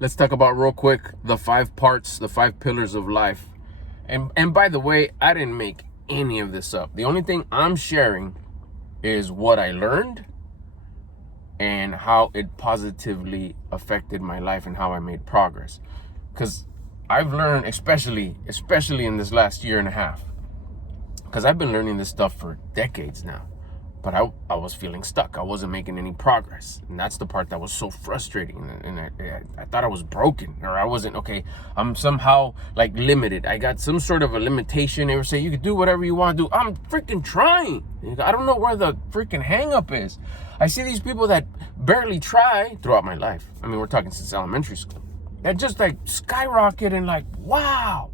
let's talk about real quick the 5 parts, the 5 pillars of life. And by the way, I didn't make any of this up. The only thing I'm sharing is what I learned and how it positively affected my life and how I made progress. Because I've learned, especially in this last year and a half, because I've been learning this stuff for decades now, but I was feeling stuck. I wasn't making any progress. And that's the part that was so frustrating. And I thought I was broken, or I wasn't, okay, I'm somehow like limited. I got some sort of a limitation. They were saying you could do whatever you want to do. I'm freaking trying. I don't know where the freaking hang up is. I see these people that barely try throughout my life. I mean, we're talking since elementary school. That just like skyrocket and like, wow.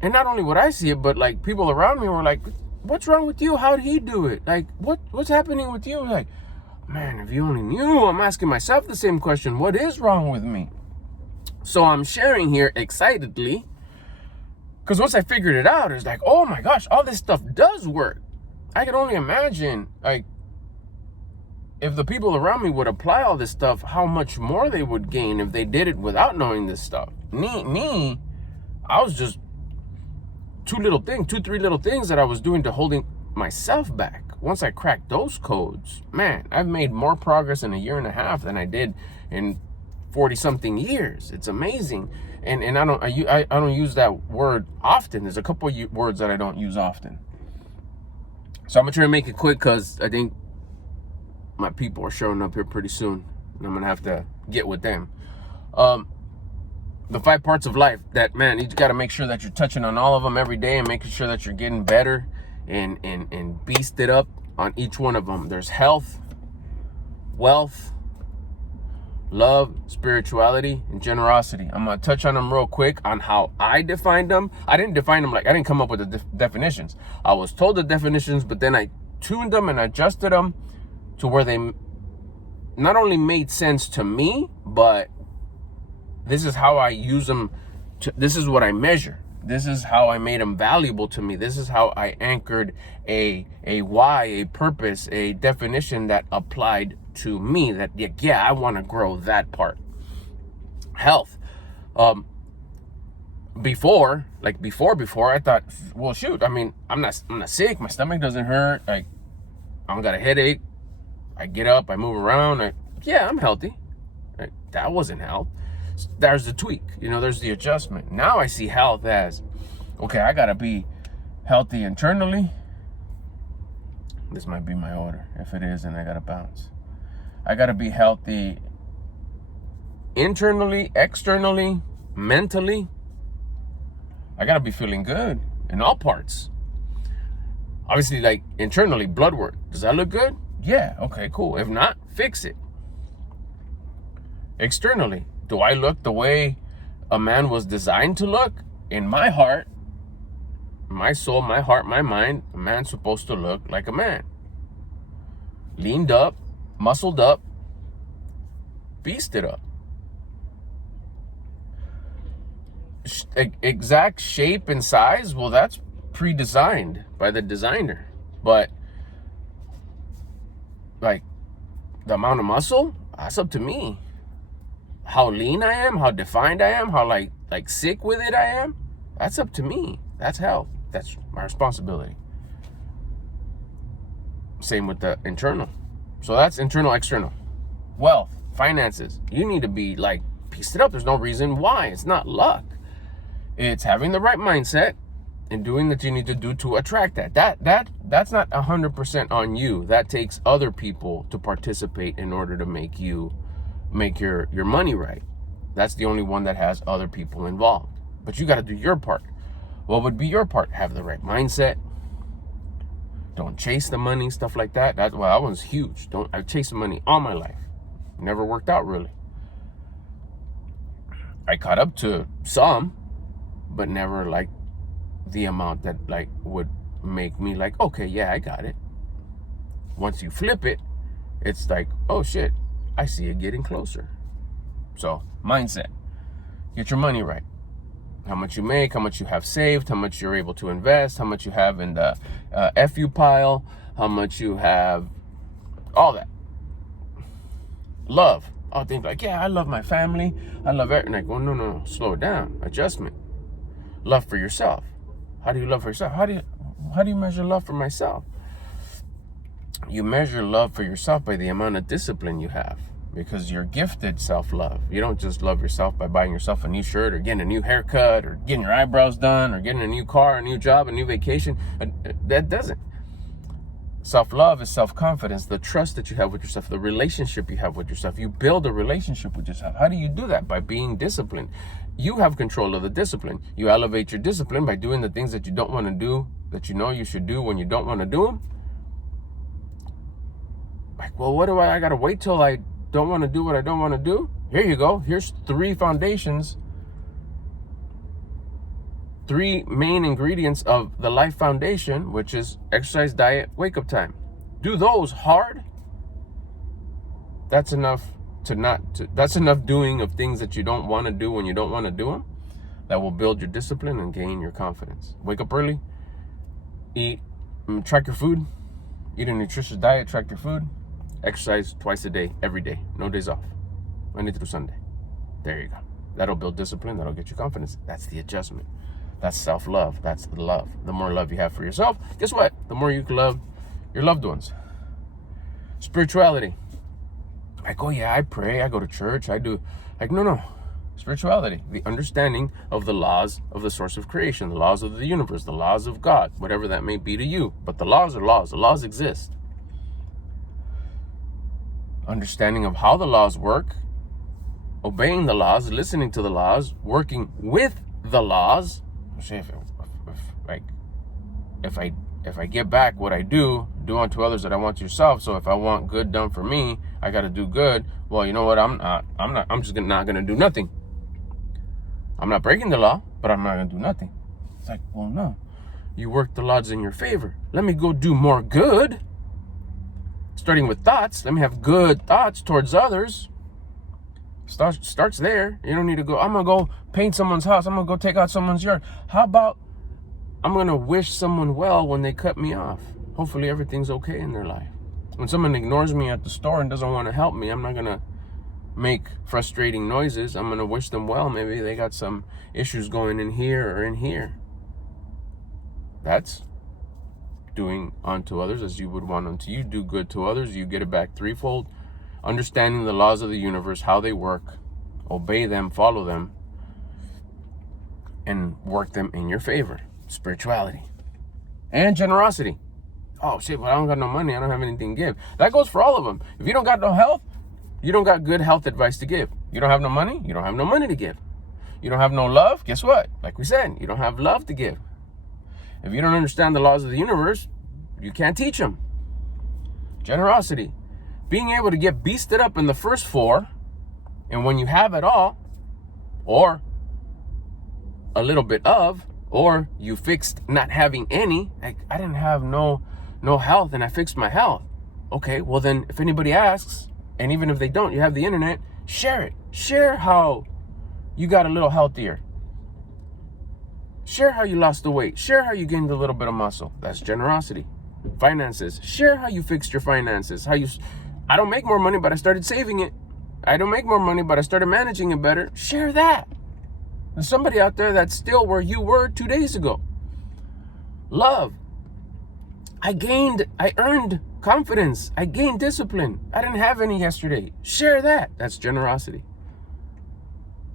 And not only would I see it, but like people around me were like, what's wrong with you? How'd he do it? Like, what's happening with you? Like, man, if you only knew. I'm asking myself the same question. What is wrong with me? So I'm sharing here excitedly, because once I figured it out, it's like, oh my gosh, all this stuff does work. I can only imagine, like, if the people around me would apply all this stuff, how much more they would gain if they did it without knowing this stuff. Me, I was just two, 3 little things that I was doing to holding myself back. Once I cracked those codes, man, I've made more progress in a year and a half than I did in 40 something years. It's amazing. And I don't use that word often. There's a couple of words that I don't use often. So I'm gonna try to make it quick, because I think my people are showing up here pretty soon, and I'm gonna have to get with them. The 5 parts of life that, man, you got to make sure that you're touching on all of them every day and making sure that you're getting better and beast it up on each one of them. There's health, wealth, love, spirituality, and generosity. I'm going to touch on them real quick on how I defined them. I didn't define them, like, I didn't come up with the definitions. I was told the definitions, but then I tuned them and adjusted them to where they not only made sense to me, but this is how I use them. This is what I measure. This is how I made them valuable to me. This is how I anchored a why, a purpose, a definition that applied to me. That, yeah, I want to grow that part. Health. Before, I thought, well, shoot, I mean, I'm not sick. My stomach doesn't hurt. Like, I don't got a headache. I get up, I move around. Yeah, I'm healthy. Like, that wasn't health. There's the tweak, there's the adjustment. Now I see health as, okay, I gotta be healthy internally. This might be my order. If it is, then I gotta bounce. I gotta be healthy internally, externally, mentally. I gotta be feeling good in all parts. Obviously, like internally, blood work. Does that look good? Yeah, okay, cool. If not, fix it. Externally, do I look the way a man was designed to look? In my heart, my soul, my heart, my mind, a man's supposed to look like a man. Leaned up, muscled up, beasted up. Exact shape and size, well, that's pre-designed by the designer. But like the amount of muscle, that's up to me. How lean I am, how defined I am, how like sick with it I am, that's up to me. That's health. That's my responsibility. Same with the internal. So that's internal, external. Wealth, finances. You need to be like pieced it up. There's no reason why. It's not luck. It's having the right mindset and doing what you need to do to attract that. That's not 100% on you. That takes other people to participate in order to make your money right. That's the only one that has other people involved. But you got to do your part. What would be your part? Have the right mindset. Don't chase the money, stuff like that. That one's huge. I've chased money all my life. Never worked out really. I caught up to some, but never like the amount that like would make me like, okay, yeah, I got it. Once you flip it, it's like, oh shit, I see it getting closer. So mindset, get your money right. How much you make, how much you have saved, how much you're able to invest, how much you have in the FU pile, how much you have, all that. Love. I'll think like, yeah, I love my family. I love it. And I go, no, slow it down. Adjustment. Love for yourself. How do you love for yourself? How do you measure love for myself? You measure love for yourself by the amount of discipline you have, because you're gifted self-love. You don't just love yourself by buying yourself a new shirt or getting a new haircut or getting your eyebrows done or getting a new car, a new job, a new vacation. That doesn't. Self-love is self-confidence, the trust that you have with yourself, the relationship you have with yourself. You build a relationship with yourself. How do you do that? By being disciplined. You have control of the discipline. You elevate your discipline by doing the things that you don't want to do, that you know you should do when you don't want to do them. Like, well, what do I got to wait till I don't want to do what I don't want to do? Here you go. Here's 3 foundations, 3 main ingredients of the life foundation, which is exercise, diet, wake up time. Do those hard. That's enough that's enough doing of things that you don't want to do when you don't want to do them. That will build your discipline and gain your confidence. Wake up early, track your food, eat a nutritious diet, track your food, exercise twice a day, every day, no days off, Monday through Sunday. There you go. That'll build discipline. That'll get you confidence. That's the adjustment. That's self-love. That's the love. The more love you have for yourself, guess what? The more you can love your loved ones. Spirituality. Like, oh yeah, I pray, I go to church, I do. Like, no. Spirituality, the understanding of the laws of the source of creation, the laws of the universe, the laws of God, whatever that may be to you. But the laws are laws. The laws exist. Understanding of how the laws work, obeying the laws, listening to the laws, working with the laws. If I get back what I do unto others that I want to yourself. So if I want good done for me, I got to do good. Well, you know what? I'm just not going to do nothing. I'm not breaking the law, but I'm not going to do nothing. It's like, well, no. You work the laws in your favor. Let me go do more good. Starting with thoughts. Let me have good thoughts towards others. Starts there. You don't need to go, I'm going to go paint someone's house. I'm going to go take out someone's yard. How about I'm going to wish someone well when they cut me off? Hopefully everything's okay in their life. When someone ignores me at the store and doesn't want to help me, I'm not going to make frustrating noises. I'm going to wish them well. Maybe they got some issues going in here or in here. That's doing unto others as you would want unto you. Do good to others, you get it back threefold. Understanding the laws of the universe, how they work, obey them, follow them, and work them in your favor. Spirituality. And generosity. Oh shit, but I don't got no money, I don't have anything to give. That goes for all of them. If you don't got no health, you don't got good health advice to give. You don't have no money, you don't have no money to give. You don't have no love, guess what? Like we said, you don't have love to give. If you don't understand the laws of the universe, you can't teach them. Generosity. Being able to get beasted up in the first 4, and when you have it all, or a little bit of, or you fixed not having any, like I didn't have no health and I fixed my health. Okay, well then if anybody asks, and even if they don't, you have the internet, share it. Share how you got a little healthier. Share how you lost the weight. Share how you gained a little bit of muscle. That's generosity. Finances. Share how you fixed your finances. I don't make more money, but I started saving it. I don't make more money, but I started managing it better. Share that. There's somebody out there that's still where you were 2 days ago. Love. I earned confidence. I gained discipline. I didn't have any yesterday. Share that. That's generosity.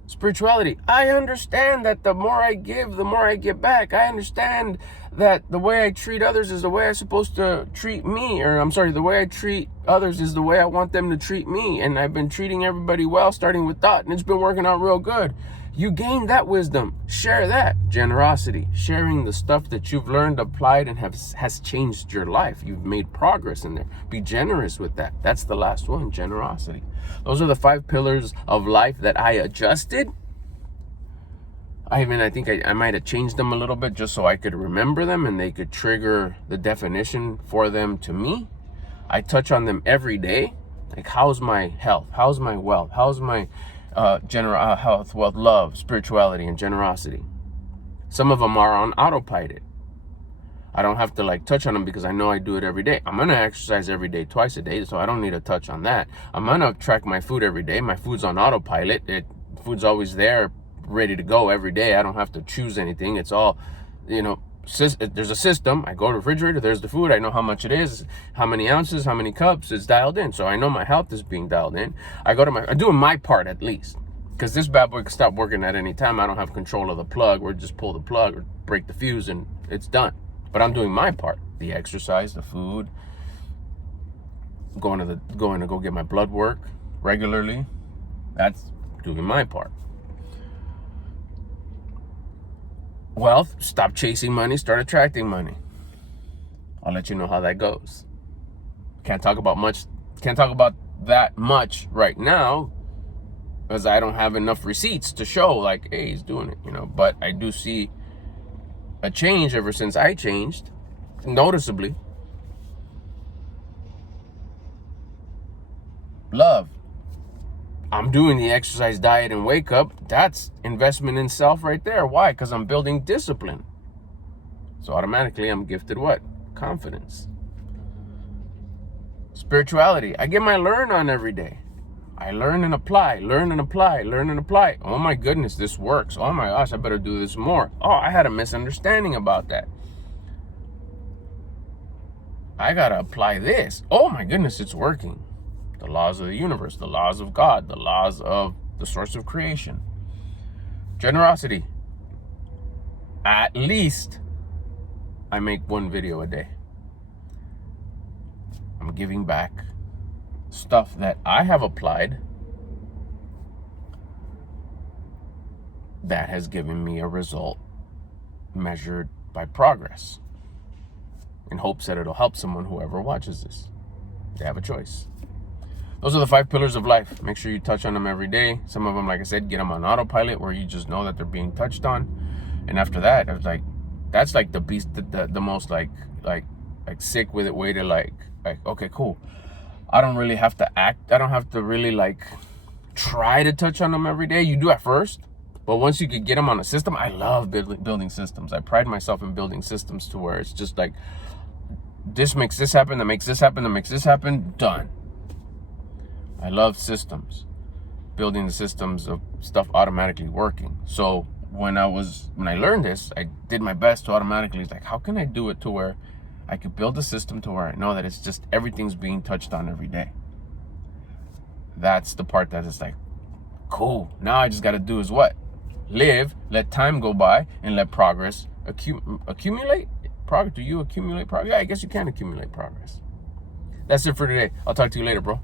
Spirituality. I understand that the more I give, the more I get back. I understand that the way I treat others is the way I'm supposed to treat me. The way I treat others is the way I want them to treat me. And I've been treating everybody well, starting with thought, and it's been working out real good. You gain that wisdom. Share that. Generosity. Sharing the stuff that you've learned, applied, and has changed your life. You've made progress in there. Be generous with that. That's the last one, generosity. Those are the 5 pillars of life that I adjusted. I think I might have changed them a little bit just so I could remember them and they could trigger the definition for them to me. I touch on them every day. Like, how's my health? How's my wealth? How's my health, wealth, love, spirituality, and generosity? Some of them are on autopilot. I don't have to like touch on them because I know I do it every day. I'm gonna exercise every day, twice a day, so I don't need to touch on that. I'm gonna track my food every day. My food's on autopilot. Food's always there, ready to go every day. I don't have to choose anything. It's all, there's a system. I go to the refrigerator, there's the food. I know how much it is, how many ounces, how many cups. It's dialed in. So I know my health is being dialed in. I'm doing my part at least. Because this bad boy can stop working at any time. I don't have control of the plug, or just pull the plug or break the fuse and it's done. But I'm doing my part. The exercise, the food, going to go get my blood work regularly. That's doing my part. Wealth, stop chasing money, start attracting money. I'll let you know how that goes. Can't talk about that much right now, because I don't have enough receipts to show like, hey, he's doing it, But I do see a change ever since I changed, noticeably. Love. I'm doing the exercise, diet, and wake up. That's investment in self right there. Why? Because I'm building discipline. So automatically I'm gifted what? Confidence. Spirituality. I get my learn on every day. I learn and apply, learn and apply, learn and apply. Oh my goodness, this works. Oh my gosh, I better do this more. Oh, I had a misunderstanding about that. I gotta apply this. Oh my goodness, it's working. The laws of the universe, the laws of God, the laws of the source of creation. Generosity. At least I make one video a day. I'm giving back stuff that I have applied that has given me a result measured by progress, in hopes that it'll help someone, whoever watches this. They have a choice. Those are the 5 pillars of life. Make sure you touch on them every day. Some of them, like I said, get them on autopilot where you just know that they're being touched on. And after that, I was like, that's like the beast, the most like sick with it way to like, okay, cool. I don't really have to act. I don't have to really like try to touch on them every day. You do at first, but once you could get them on a system, I love building systems. I pride myself in building systems to where it's just like, this makes this happen, that makes this happen, that makes this happen, done. I love systems, building the systems of stuff automatically working. So when I learned this, I did my best to automatically, it's like, how can I do it to where I could build a system to where I know that it's just everything's being touched on every day. That's the part that is like, cool. Now I just got to do is what? Live, let time go by, and let progress accumulate. Do you accumulate progress? Yeah, I guess you can accumulate progress. That's it for today. I'll talk to you later, bro.